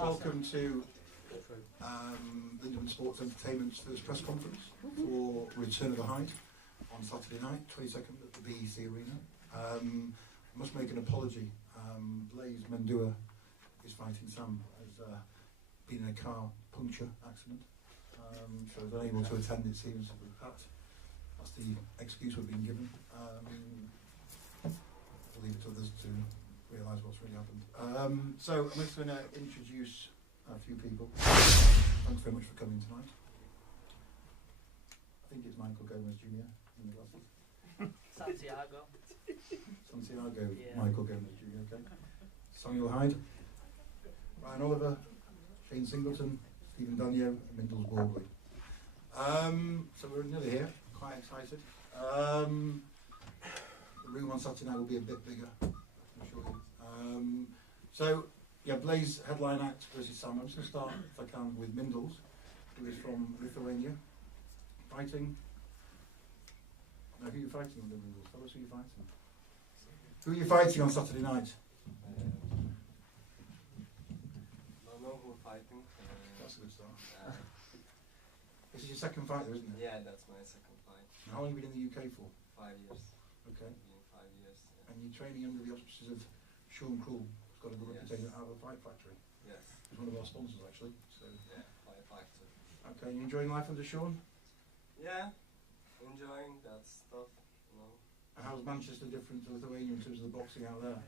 Welcome to Lindemann Sports Entertainment's first press conference for return of the Hyde on Saturday night, 22nd at the B.E.C Arena. I must make an apology. Blaise Mendua is fighting Sam, has been in a car puncture accident, so is unable to attend, it seems, with that. That's the excuse we've been given. We'll leave it to others to realise what's really happened. So I'm just going to introduce a few people. Thanks very much for coming tonight. I think it's Michael Gomez Jr. in the glasses. Santiago. Yeah. Michael Gomez Jr. Okay. Samuel Hyde, Ryan Oliver, Shane Singleton, Stephen Danio, and Mindles Borgley. So we're nearly here. Quite excited. The room on Saturday night will be a bit bigger, I'm sure. So, yeah, Blaise headline act versus Sam. I'm just going to start, if I can, with Mindles, who is from Lithuania, fighting. Now, who are you fighting under Mindles? Tell us who you're fighting. Who are you fighting on Saturday night? I don't know who we're fighting. That's a good start. This is your second fight, though, isn't it? Yeah, that's my second fight. How long have you been in the UK for? 5 years. Okay. Been 5 years. Yeah. And you're training under the auspices of Sean Cruel, who's got a good reputation out of the Fight Factory. Yes. He's one of our sponsors, actually. So. Yeah, Fight Factory. Okay, you enjoying life under Sean? Yeah, enjoying that stuff, you know. How's Manchester different to Lithuania in terms of the boxing out there?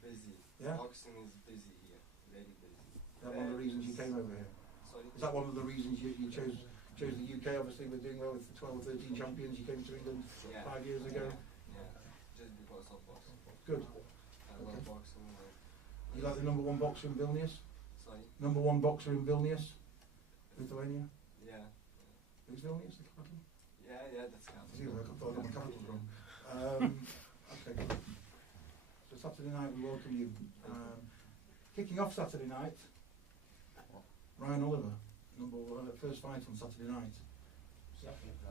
Busy. Yeah? Boxing is busy here. Very busy. Is that one of the reasons you came over here? Sorry? Is that one of the reasons you chose the UK? Obviously, we're doing well with the 12 or 13 champions. You came to England 5 years ago. Yeah, just because of boxing. Good. I love boxing. You like the number one boxer in Vilnius? Sorry? Number one boxer in Vilnius, Lithuania? Yeah. Who's Vilnius, the capital? Yeah, that's capital. See, I thought I got my capital wrong. Okay. So Saturday night, we welcome you. Kicking off Saturday night, Ryan Oliver, first fight on Saturday night.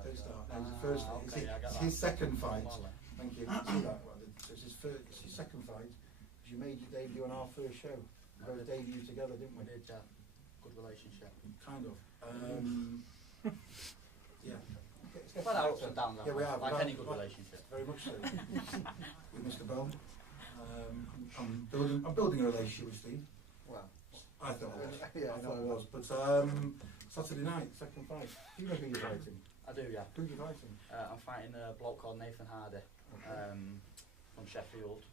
Don't start. No, it's the first. It's his second fight. Thank you. See that? Well, it's his second fight. You made your debut on our first show. We both debuted together, didn't we? We did, yeah. Good relationship. Kind of. Yeah. Well, our ups and downs, Yeah, we have. like any good relationship. Very much so. With Mr. Bell. I'm building a relationship with Steve. Well, I thought I was. yeah, I thought I was. But Saturday night, second fight. Do you know who you're fighting? I do, yeah. Who are you fighting? I'm fighting a bloke called Nathan Hyde, from Sheffield.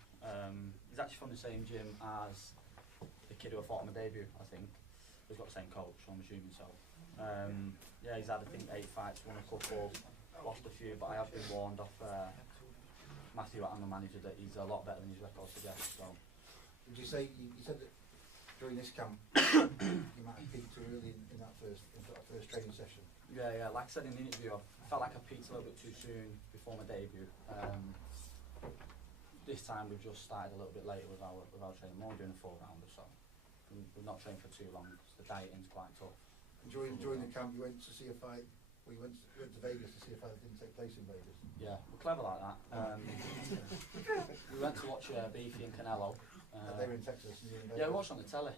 He's actually from the same gym as the kid who I fought on my debut, I think. We've got the same coach, so I'm assuming so. Yeah, he's had, I think, 8 fights, won a couple, lost a few, but I have been warned off Matthew, and the manager, that he's a lot better than his record suggests. So. Did you say, you said that during this camp, you might have peaked too early in that first training session? Yeah, like I said in the interview, I felt like I peaked a little bit too soon before my debut. This time we've just started a little bit later with our training. We're only doing a 4-rounder, so we've not trained for too long because the dieting's quite tough. And during the camp, you went to see a fight. Well, you went to Vegas to see a fight that didn't take place in Vegas. Yeah, we're clever like that. We went to watch B.E.C and Canelo. They were in Texas. And you were in Vegas. Yeah, we watched on the telly.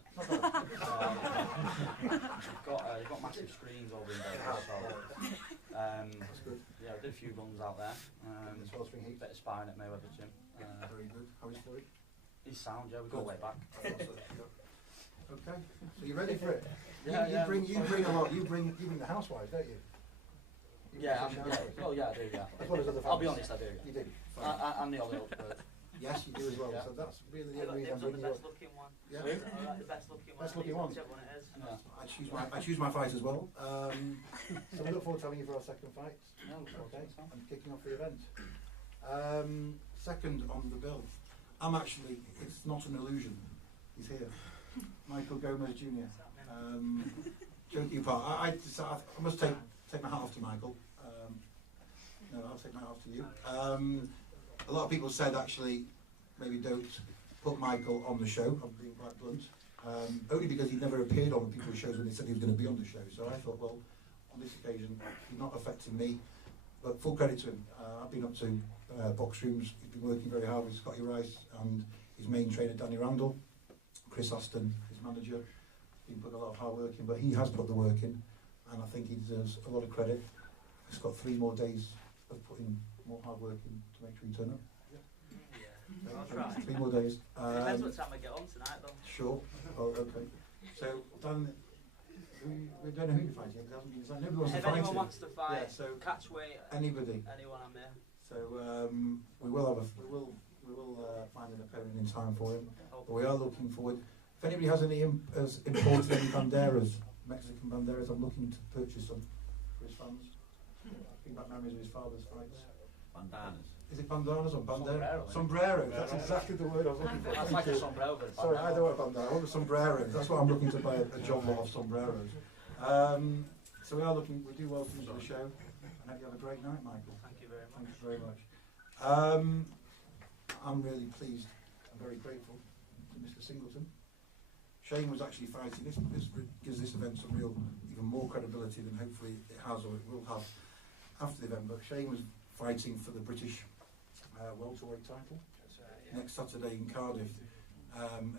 You've got massive screens over in Vegas, so That's good. yeah, we did a few runs out there. As well as Spring Heat. Bit of sparring at Mayweather Gym. Very good. How is Floyd? He's sound, yeah, we go way back. Okay, so you ready for it? Yeah, you bring a lot. You bring the housewives, don't you? Yeah, well, yeah, I do, yeah. As well as other I'll be families. honest, I do. You do. And the other bird. Yes, you do as well. Yeah. So that's really the I got only reason I'm dibs on the bringing you best up. looking one. Yeah. I like the best looking one. Best looking one. Whichever one it is. Yeah. I choose my fight as well. So we look forward to having you for our second fight. Yeah, Okay, I'm kicking off the event. Second on the bill. It's not an illusion. He's here. Michael Gomez Jr. Joking apart, I must take my hat off to Michael. No, I'll take my hat off to you. A lot of people said actually maybe don't put Michael on the show. I'm being quite blunt. Only because he never appeared on the people's shows when they said he was going to be on the show. So I thought, well, on this occasion, he's not affecting me. But full credit to him. I've been up to box rooms. He's been working very hard with Scotty Rice and his main trainer, Danny Randall, Chris Aston, his manager. been putting a lot of hard work in, but he has put the work in, and I think he deserves a lot of credit. He's got 3 more days of putting more hard work in to make sure you turn up. Yeah, I'll try. 3 more days. Depends what time I get on tonight, though. Sure. Oh, okay. So, Dan, we don't know who you're fighting. It hasn't been decided. Nobody wants to If fight anyone him. wants to fight, Yeah, so catch weight, anybody. anyone I'm there. So we will find an opponent in time for him. But we are looking forward. If anybody has imported any banderas, Mexican banderas, I'm looking to purchase some for his fans. Bring back memories of his father's fights. Bandanas. Is it bandanas or banderas? Sombrero. Sombreros. That's exactly the word I was looking for. That's Thank like you. a sombrero, but a Sorry, I bandana. don't want a bandana. I want a sombreros. That's what I'm looking to buy a job lot of sombreros. So we do welcome you to the show. And hope you have a great night, Michael. Thank you very much. Thank you very much. I'm really pleased and very grateful to Mr. Singleton. Shane was actually fighting. This gives this event some even more credibility than hopefully it has or it will have after the event. But Shane was fighting for the British welterweight title next Saturday in Cardiff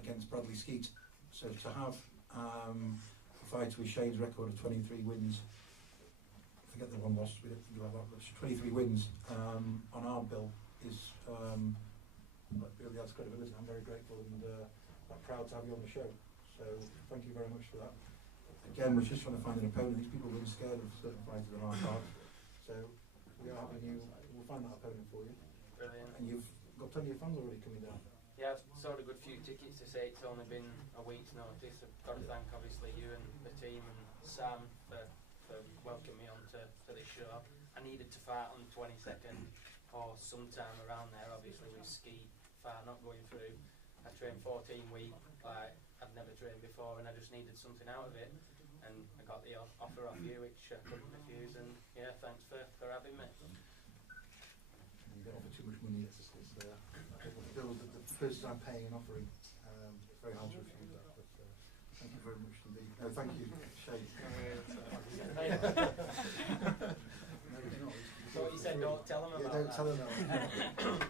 against Bradley Skeet. So to have a fight with Shane's record of 23 wins, forget the 1 loss, we don't think about that, but 23 wins on our bill is really adds credibility. I'm very grateful and proud to have you on the show. So thank you very much for that. Again, we're just trying to find an opponent. These people have been scared of certain fighters on our card. So we are having you, we'll find that opponent for you. Brilliant. And you've got plenty of fans already coming down. Yeah, I've sold a good few tickets to say it's only been a week's notice. I've got to thank obviously you and the team and Sam for welcoming me on to this show. I needed to fight on the 22nd or sometime around there, obviously with ski far not going through. I trained 14 weeks, like I've never trained before, and I just needed something out of it. And I got the offer off you, which I couldn't refuse, and yeah, thanks for having me. You don't offer too much money, it's the first time paying and offering. It's very hard to refuse that, but thank you very much indeed. No, thank you, Shane. So what you said, don't tell them about don't that. tell them that.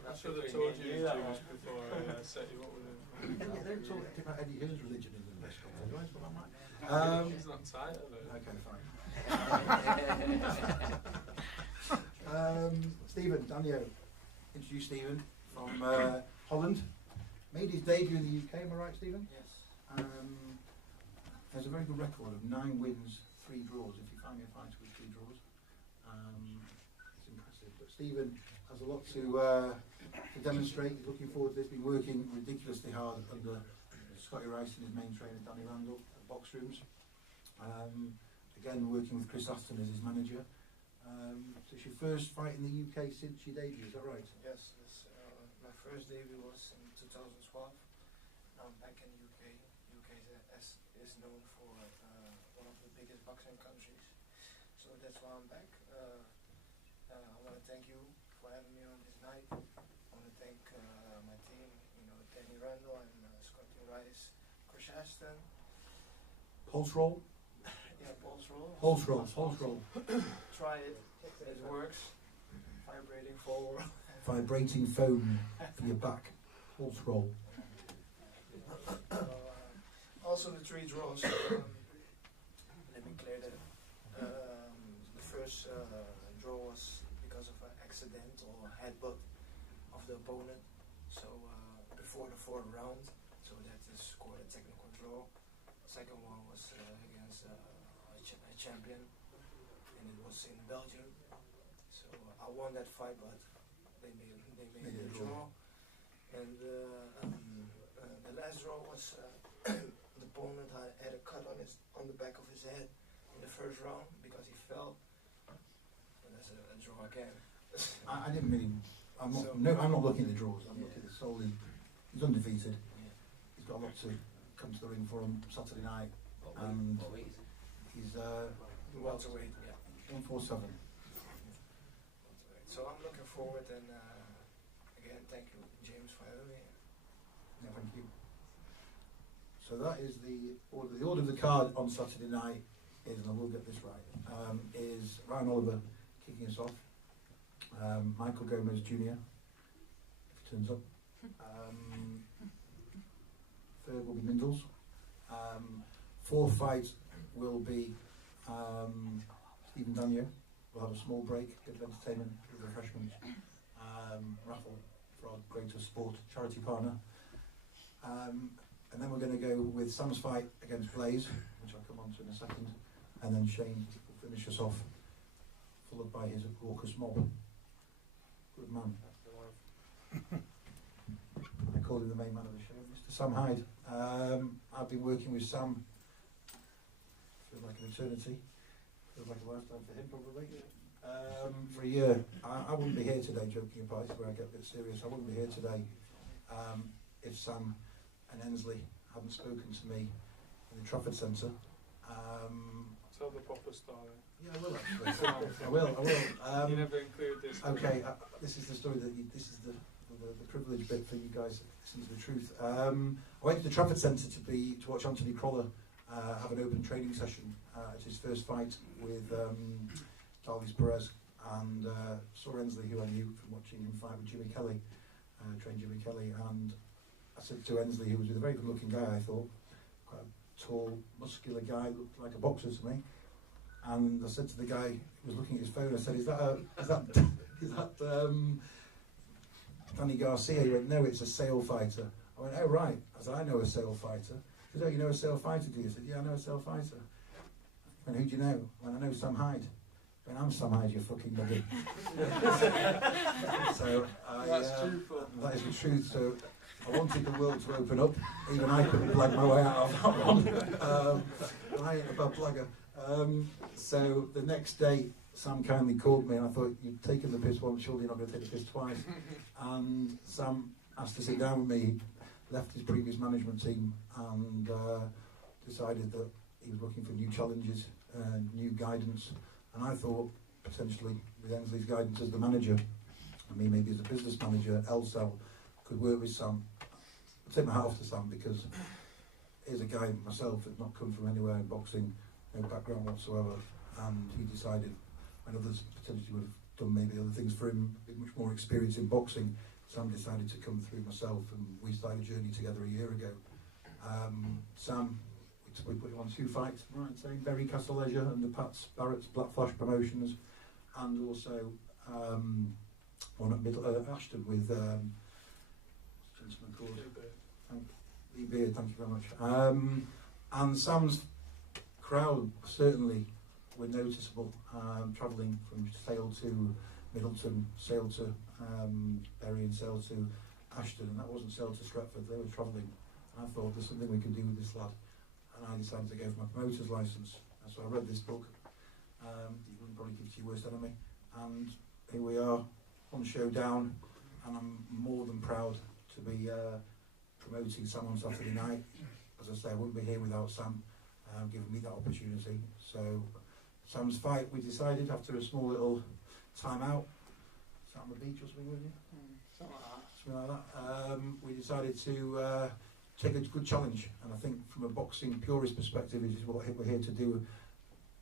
I should have told you James before I set you up with him. You don't talk about Eddie Hearn's religion in the best company, right? Well, I might. He's not tired of it. Okay, fine. Stephen, Daniel. Introduce Stephen from Holland. Made his debut in the UK, am I right, Stephen? Yes. Has a very good record of 9 wins, 3 draws. If you find me a fight with 3 draws, it's impressive. But Stephen has a lot to demonstrate. He's looking forward to this. Been working ridiculously hard under Scotty Rice and his main trainer, Danny Randall, at Box Rooms. Again, working with Chris Aston as his manager. So it's your first fight in the UK since your debut, is that right? Yes, my first debut was in 2012. Now I'm back in the UK. UK is known for one of the biggest boxing countries, so that's why I'm back. I want to thank you for having me on this night. I want to thank my team, Danny Randall and Scotty Rice, Chris Aston. Pulse roll? Yeah, pulse roll. Pulse roll, pulse roll. Try it. It works. Vibrating forward. Vibrating foam for your back. Pulse roll. Also the 3 draws. Let me clear that. The first draw was because of an accident or headbutt of the opponent. So before the 4th round, so that is scored a technical draw. Second one was against a champion, and it was in Belgium. So I won that fight, but they made it a draw. And the last draw was the opponent had a cut on the back of his head in the first round because he fell. And that's a draw again. I didn't mean. I'm not looking at the draws. I'm looking at solely. He's undefeated. Yeah. He's got a lot to come to the ring for on Saturday night. What week is it? He's Welterweight, yeah. 147. So I'm looking forward, and again, thank you, James, for having me. Yeah, thank you. So that is the order. The order of the card on Saturday night is, and I will get this right, is Ryan Oliver kicking us off. Michael Gomez Jr. if he turns up. Third will be Mindles. Fourth fight will be Stephen Daniel. We'll have a small break, bit of entertainment, bit of refreshments, raffle for our greater sport charity partner. And then we're going to go with Sam's fight against Blaze, which I'll come on to in a second, and then Shane will finish us off, followed by his raucous mob. Good man. I call him the main man of the show, Mr. Sam Hyde. I've been working with Sam, feels like an eternity, feels like a lifetime for him probably, for a year. I wouldn't be here today, joking apart, this is where I get a bit serious, I wouldn't be here today if Sam and Ensley hadn't spoken to me in the Trafford Centre. Tell the proper story. Yeah, I will actually. I will. You never include this. Okay, this is the story this is the privileged bit for you guys to listen to the truth. I went to the Trafford Centre to watch Anthony Crolla have an open training session at his first fight with Dalvis Perez, and saw Ensley, who I knew from watching him fight with Jimmy Kelly, trained Jimmy Kelly, and I said to Ensley, who was a very good looking guy, I thought, quite a tall, muscular guy, looked like a boxer to me. And I said to the guy who was looking at his phone, I said, is that Danny Garcia? He went, no, it's a Sale fighter. I went, oh right. I said, I know a Sale fighter. He said, oh, you know a Sale fighter, do you? I said, yeah, I know a Sale fighter. I went, who do you know? I went, I know Sam Hyde. I went, I'm Sam Hyde, you fucking nugget. So That's true. That is the truth. So I wanted the world to open up. Even I couldn't blag my way out of that one. I ain't a bad blagger. So the next day, Sam kindly called me, and I thought, you've taken the piss once, surely you're not going to take the piss twice. And Sam asked to sit down with me. He left his previous management team and decided that he was looking for new challenges, new guidance. And I thought, potentially, with Ensley's guidance as the manager, and me maybe as a business manager, LSL could work with Sam. I'd take my hat off to Sam, because here's a guy myself that not come from anywhere in boxing, no background whatsoever, and he decided, when others potentially would have done maybe other things for him, with much more experience in boxing, Sam decided to come through myself, and we started a journey together a year ago. Sam, we put him on 2 fights, right, saying Berry Castle Leisure and the Pats Barrett's Black Flash Promotions, and also one at Ashton with what's the gentleman called? Lee Beard, thank you very much. And Sam's crowd certainly were noticeable, travelling from Sale to Middleton, Sale to Bury, and Sale to Ashton, and that wasn't Sale to Stretford, they were travelling. And I thought, there's something we can do with this lad, and I decided to go for my promoter's licence. And so I read this book, you wouldn't probably give it to your worst enemy, and here we are, on Showdown, and I'm more than proud to be promoting Sam on Saturday night. As I say, I wouldn't be here without Sam giving me that opportunity. So Sam's fight, we decided after a small little time out, sat on the beach or something, weren't you? Something like that. We decided to take a good challenge, and I think from a boxing purist perspective, this is what we're here to do.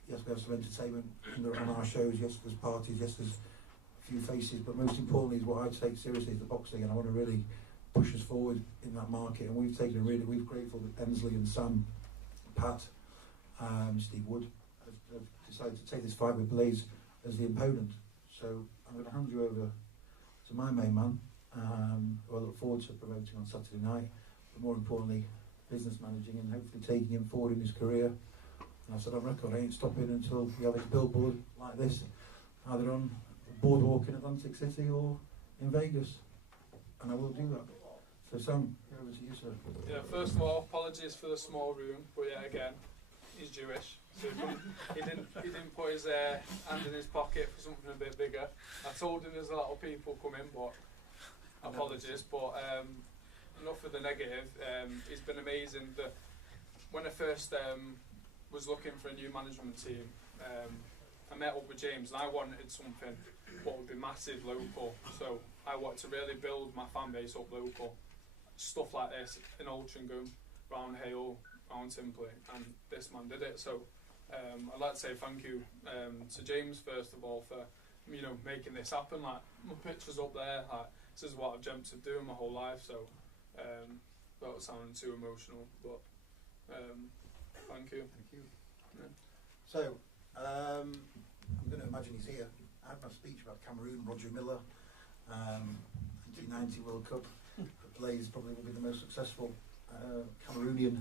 Yes, we have some entertainment on our shows, yes there's parties, yes there's a few faces, but most importantly is what I take seriously is the boxing, and I want to really push us forward in that market. And we've grateful that Ensley and Sam, Pat, Steve Wood have decided to take this fight with Blaze as the opponent. So I'm going to hand you over to my main man, who I look forward to promoting on Saturday night, but more importantly, business managing and hopefully taking him forward in his career. And I said on record, I ain't stopping until we have his billboard like this, either on a boardwalk in Atlantic City or in Vegas, and I will do that. So Sam, over to you, sir. Yeah, first of all, apologies for the small room, but yeah, again, he's Jewish, so he didn't put his hand in his pocket for something a bit bigger. I told him there's a lot of people coming, but apologies. But enough of the negative. It's been amazing. When I first was looking for a new management team, I met up with James, and I wanted something what would be massive local. So I wanted to really build my fan base up local. Stuff like this in Altrincham, round Hale, round Timpley, and this man did it. So I'd like to say thank you to James first of all for making this happen. Like my picture's up there. Like this is what I've dreamt of doing my whole life. So without sounding too emotional, but thank Thank you. Thank you. Yeah. So, I'm going to imagine he's here. I had my speech about Cameroon, Roger Miller, 1990 World Cup. But Blaise probably will be the most successful Cameroonian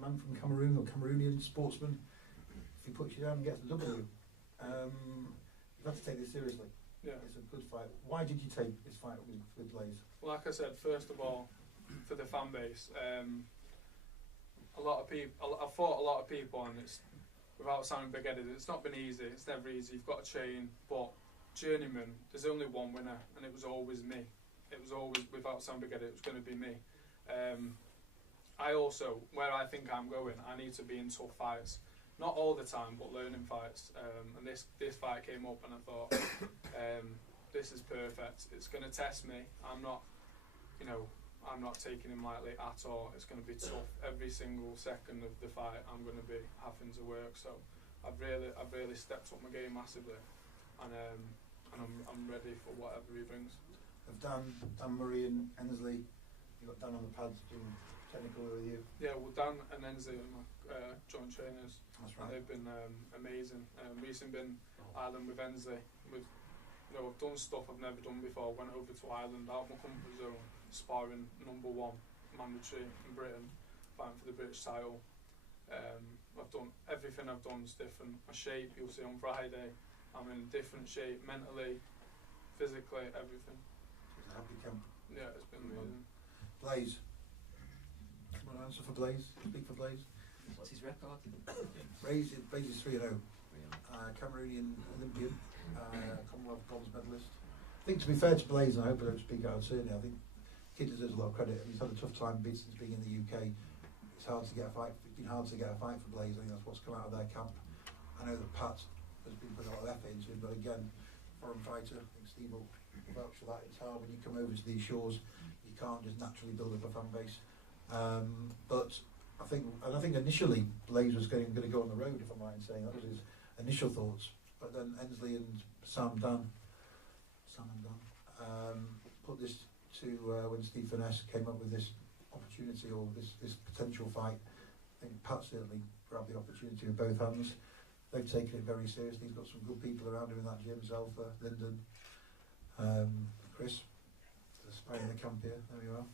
man from Cameroon or Cameroonian sportsman. If he puts you down and gets a W, you've got to take this seriously. Yeah. It's a good fight. Why did you take this fight with Blaise? Like I said, first of all, for the fan base, a lot of people. I've fought a lot of people, and it's, without sounding big-headed, it's not been easy. It's never easy. You've got to train, but journeyman, there's only one winner, and it was always me. It was always, without sounding big-headed, it was going to be me. I also, where I think I'm going, I need to be in tough fights. Not all the time, but learning fights. And this fight came up, and I thought, this is perfect. It's going to test me. I'm not taking him lightly at all. It's going to be tough. Every single second of the fight, I'm going to be having to work. So I've really stepped up my game massively, and I'm ready for whatever he brings. Of Dan Murray and Ensley, you got Dan on the pads doing technical with you. Yeah, well, Dan and Ensley are my joint trainers. That's And right. they've been amazing. Recently been Ireland with Ensley. I've done stuff I've never done before. Went over to Ireland, out of my comfort zone, sparring #1 mandatory in Britain, fighting for the British title. I've done everything I've done is different. My shape, you'll see on Friday, I'm in different shape, mentally, physically, everything. It's a happy camp. Yeah, it's been amazing. Blaise. Come on, answer for Blaise. Speak for Blaise. What's his record? Blaise is 3-0. Cameroonian Olympian, Commonwealth bronze medalist. I think, to be fair to Blaise, and I hope I don't speak out of turn, I think the kid deserves a lot of credit. He's had a tough time since being in the UK. It's hard to get a fight. It's been hard to get a fight for Blaise. I think that's what's come out of their camp. I know that Pat has been putting a lot of effort into it, but again, foreign fighter. I think Steve will vouch for that. It's hard when you come over to these shores. You can't just naturally build up a fan base. But I think initially Blaise was going to go on the road, if I'm right in saying that was his initial thoughts. But then Ensley and Sam and Dan put this to when Steve Finesse came up with this opportunity or this potential fight. I think Pat certainly grabbed the opportunity with both hands. They've taken it very seriously. He's got some good people around him in that gym, Zelfa, Lyndon, Chris, the spine of the camp here. There we are.